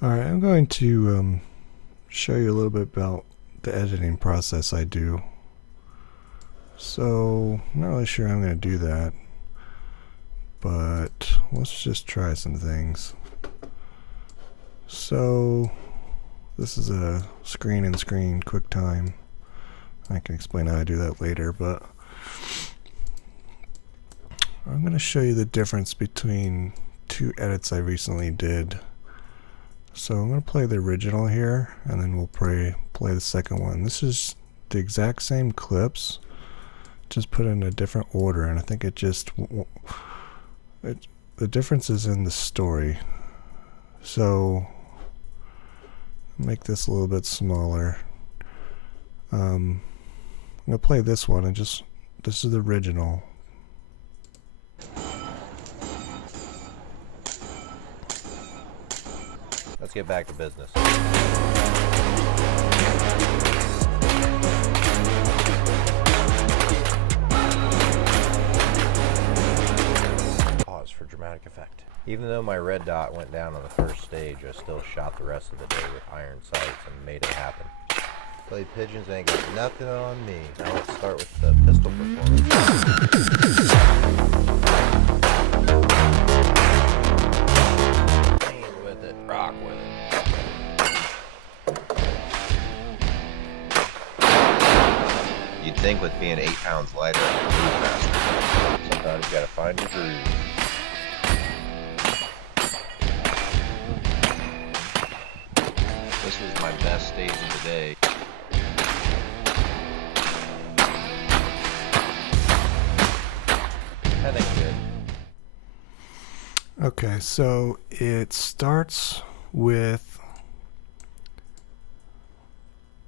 Alright, I'm going to show you a little bit about the editing process I do. So, I'm not really sure I'm going to do that, but let's just try some things. So, this is a screen-in-screen QuickTime. I can explain how I do that later, but I'm going to show you the difference between two edits I recently did. So I'm going to play the original here, and then we'll play the second one. This is the exact same clips, just put in a different order, and I think the difference is in the story. So make this a little bit smaller. I'm going to play this one, and this is the original. Let's get back to business. Pause for dramatic effect. Even though my red dot went down on the first stage, I still shot the rest of the day with iron sights and made it happen. Played pigeons ain't got nothing on me. Now let's start with the pistol performance. Rock with it. You'd think with being 8 pounds lighter, I could move faster. Sometimes you gotta find your groove. This was my best stage of the day. I think I'm good. Okay, so it starts with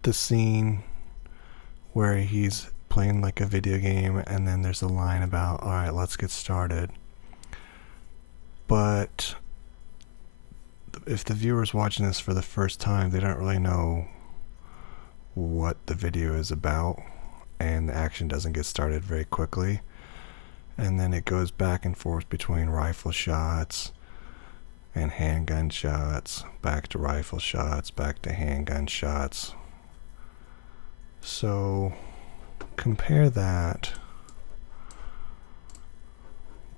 the scene where he's playing like a video game, and then there's a line about, alright, let's get started. But if the viewer's watching this for the first time, they don't really know what the video is about, and the action doesn't get started very quickly. And then it goes back and forth between rifle shots and handgun shots, back to rifle shots, back to handgun shots. So compare that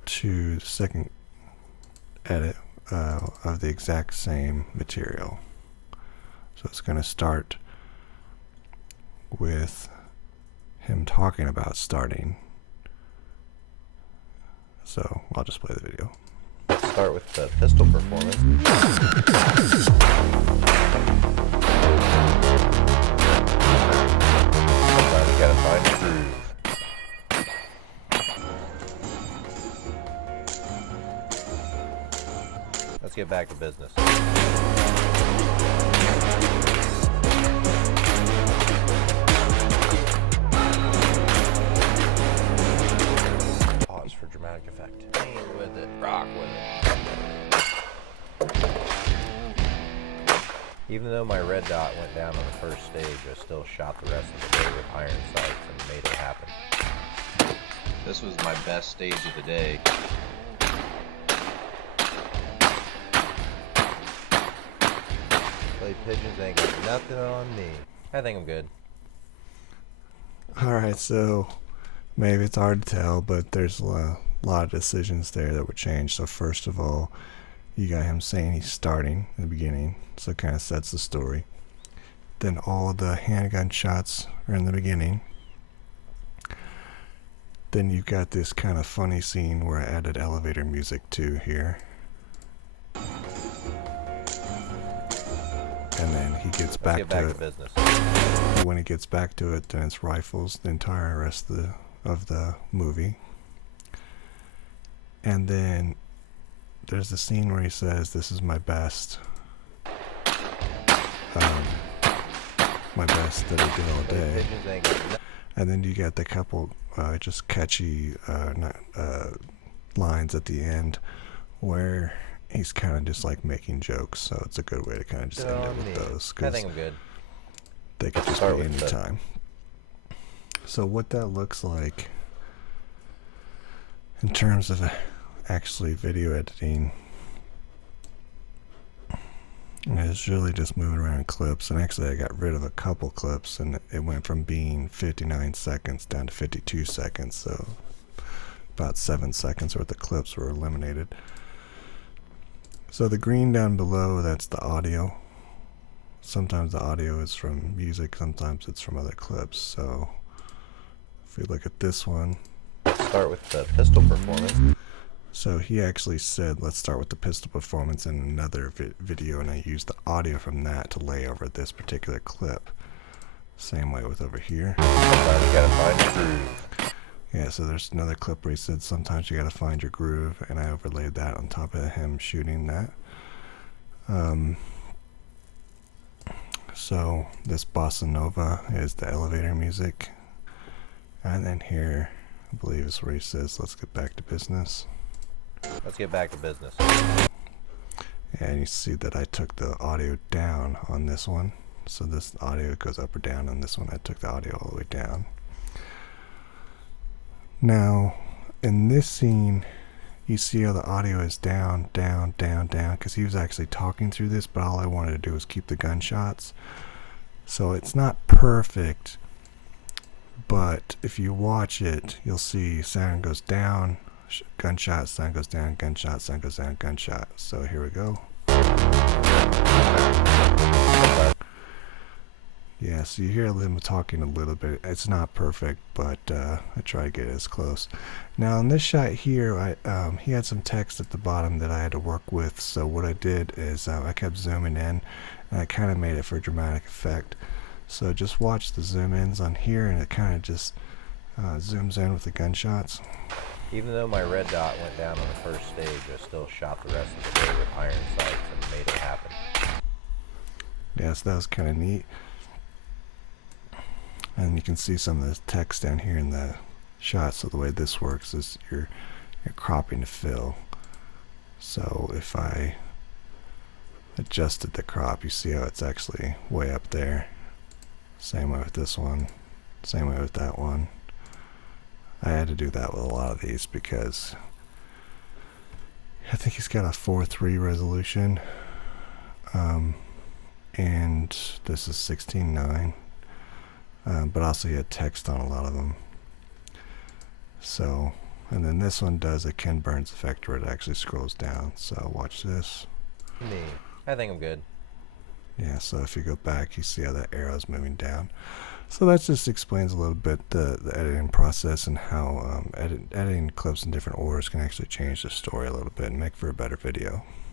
to the second edit of the exact same material. So it's going to start with him talking about starting. So I'll just play the video. Let's start with the pistol performance. Sometimes you gotta find your groove. Let's get back to business. Pause for dramatic effect. Aim with it, rock with it. Even though my red dot went down on the first stage, I still shot the rest of the day with iron sights and made it happen. This was my best stage of the day. Play pigeons ain't got nothing on me. I think I'm good. Alright, so maybe it's hard to tell, but there's a lot of decisions there that were changed. So first of all, you got him saying he's starting in the beginning, so it kind of sets the story. Then all of the handgun shots are in the beginning. Then you've got this kind of funny scene where I added elevator music to here. And then he gets back to it. Business. When he gets back to it, then it's rifles the entire rest of the movie. And then there's the scene where he says, "This is my best, my best that I did all day." And then you get the couple just catchy lines at the end where he's kind of just like making jokes. So it's a good way to kind of just end it with those, I think I'm good. They could just be any time. So what that looks like in terms of actually video editing And it's really just moving around clips. And actually, I got rid of a couple clips, and it went from being 59 seconds down to 52 seconds. So about 7 seconds worth of clips were eliminated. So the green down below, that's the audio. Sometimes the audio is from music, sometimes it's from other clips. So if we look at this one, Let's start with the pistol performance. so he actually said, let's start with the pistol performance in another video, and I used the audio from that to lay over this particular clip. Same way with over here. Sometimes you gotta find your groove. Yeah, so there's another clip where he said, sometimes you gotta find your groove, and I overlaid that on top of him shooting that. So this bossa nova is the elevator music. And then here, I believe is where he says, let's get back to business. Let's get back to business. And you see that I took the audio down on this one. So this audio goes up or down. On this one, I took the audio all the way down. Now, in this scene, you see how the audio is down, down, down, down, because he was actually talking through this, but all I wanted to do was keep the gunshots. So it's not perfect, but if you watch it, you'll see sound goes down, gunshot, sound goes down, gunshot, sound goes down, gunshot. So here we go. Yeah, so you hear him talking a little bit. It's not perfect, but I try to get as close. Now in this shot here, he had some text at the bottom that I had to work with. So what I did is I kept zooming in, and I kind of made it for dramatic effect. So just watch the zoom ins on here, and it kind of just zooms in with the gunshots. Even though my red dot went down on the first stage, I still shot the rest of the day with iron sights and made it happen. Yeah, so that was kind of neat. And you can see some of the text down here in the shot. So the way this works is you're cropping to fill. So if I adjusted the crop, you see how it's actually way up there. Same way with this one. Same way with that one. I had to do that with a lot of these because I think he's got a 4:3 resolution. And this is 16:9. But also he had text on a lot of them. So, and then this one does a Ken Burns effect where it actually scrolls down. So watch this. Me. I think I'm good. Yeah, so if you go back, you see how that arrow's moving down. So that just explains a little bit the editing process and how editing clips in different orders can actually change the story a little bit and make for a better video.